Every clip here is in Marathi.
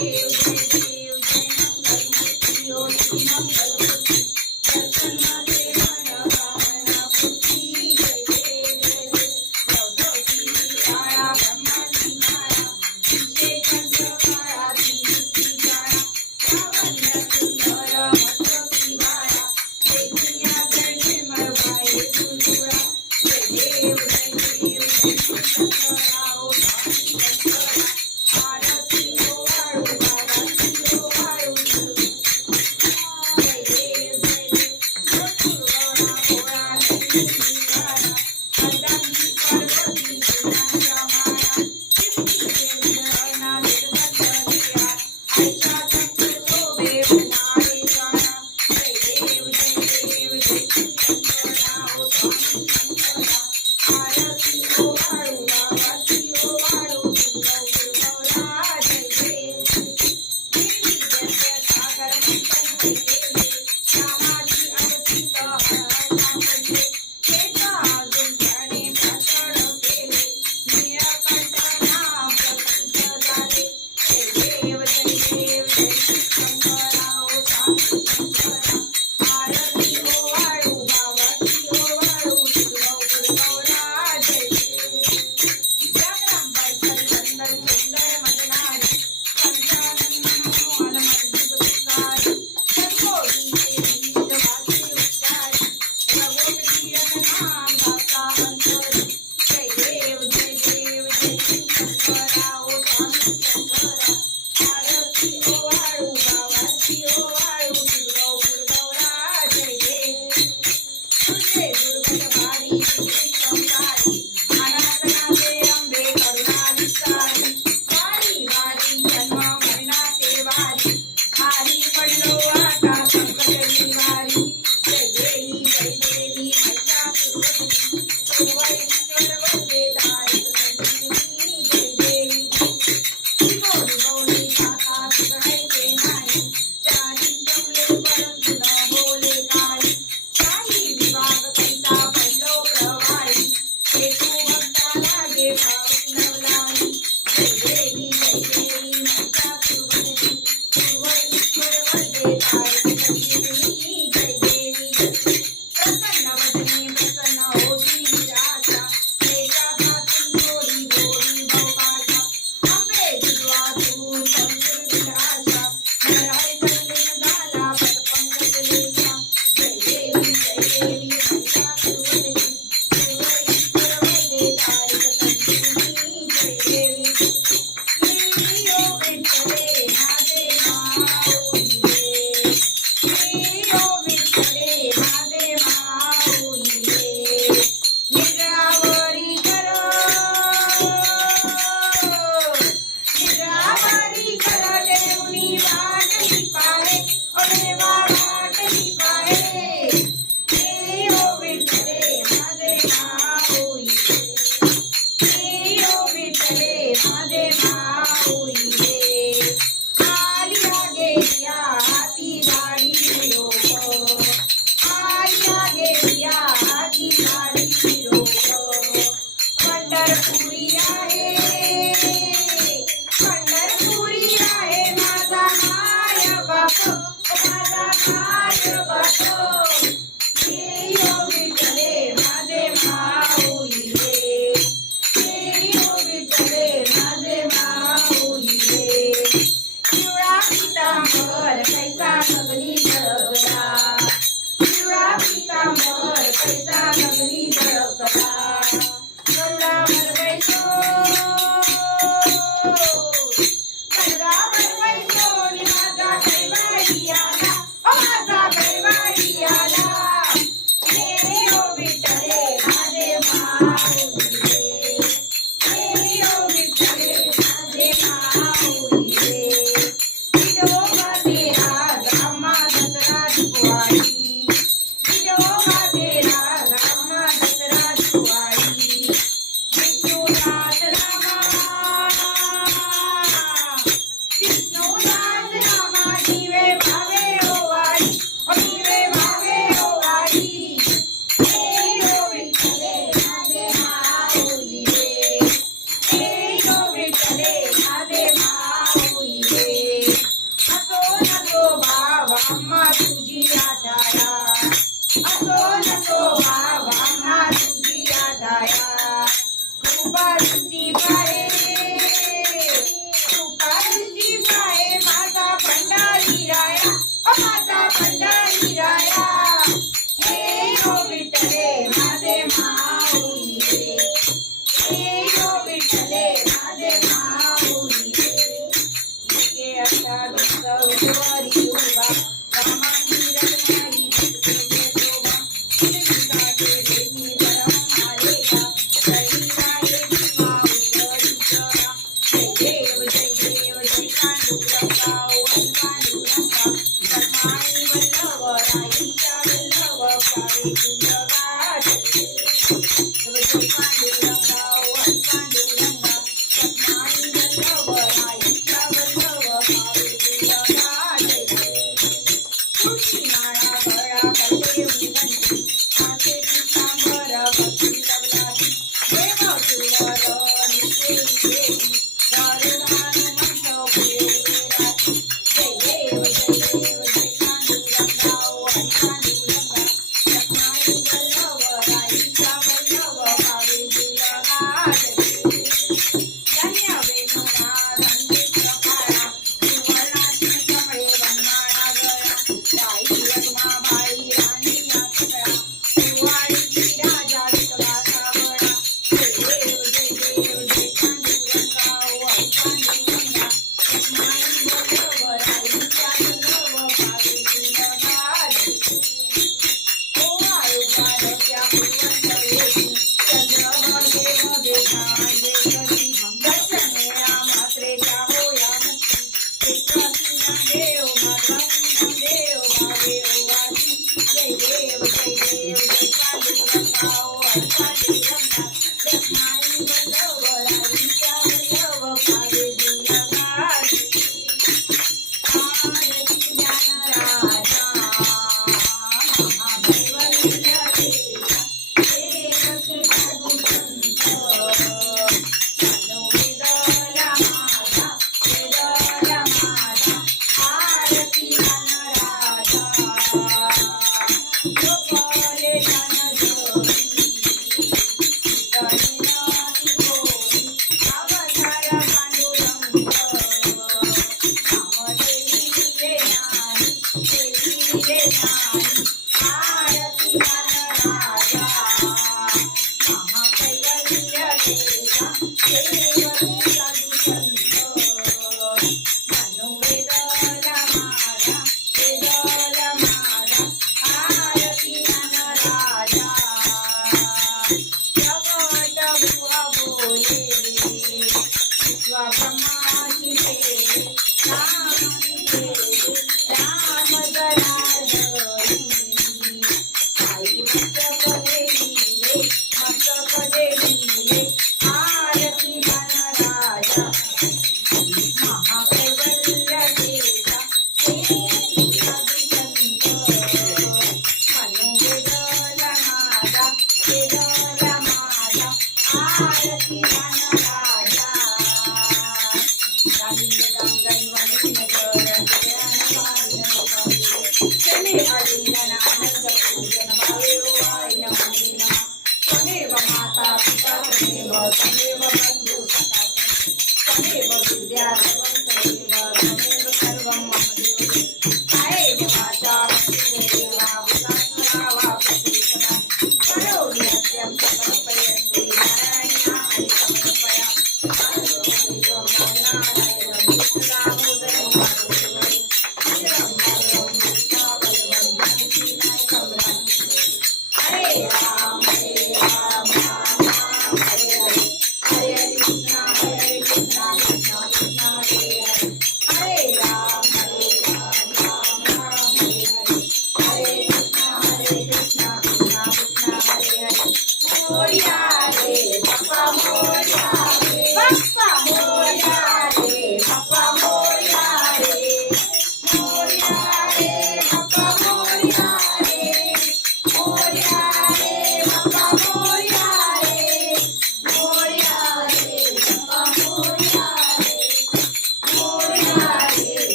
you. มาอีกแล้วก็ได้ที่ Dios. मोरिया रे बाप्पा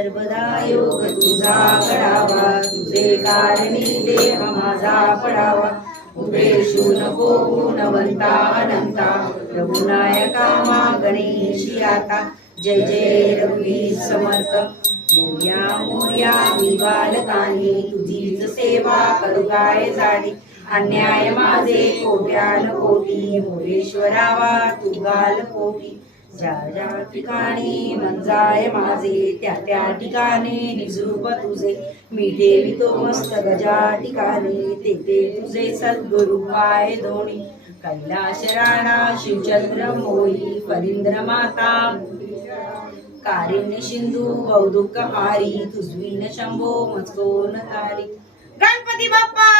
सर्वदा योग तुझा घडावा तुझे कारणी देह माझा पडावा. उभेशू नको गुणवंता अनंता. रघुनायका मा गणेशी आता. जय जय रघुवीर समर्थ. मोर्या मोर्या मी बालकानी. तुझीच सेवा करू काय झाली? अन्याय माझे कोट्यान कोटी मोरेश्वरावा तू गाल कोटी ज्या ज्या ठिकाणी मंजाय माझे त्या त्या ठिकाणी निजरूप तुझे मी ठेवितो मस्त गजा ठिकाणी ते ते तुझे सद्गुरु पाय धोणी कैलाश राणा शिवचंद्र मोई परिंद्र माता कारिण्य सिंधू बौदुक हारी तुझवीन शंभो मस्कोन तारी गणपती बाप्पा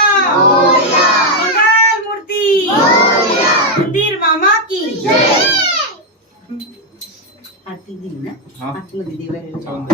मंगल मूर्ती मंदिर मामा की हाती दिली ना हा. आतमध्ये देवाऱ्याला छान.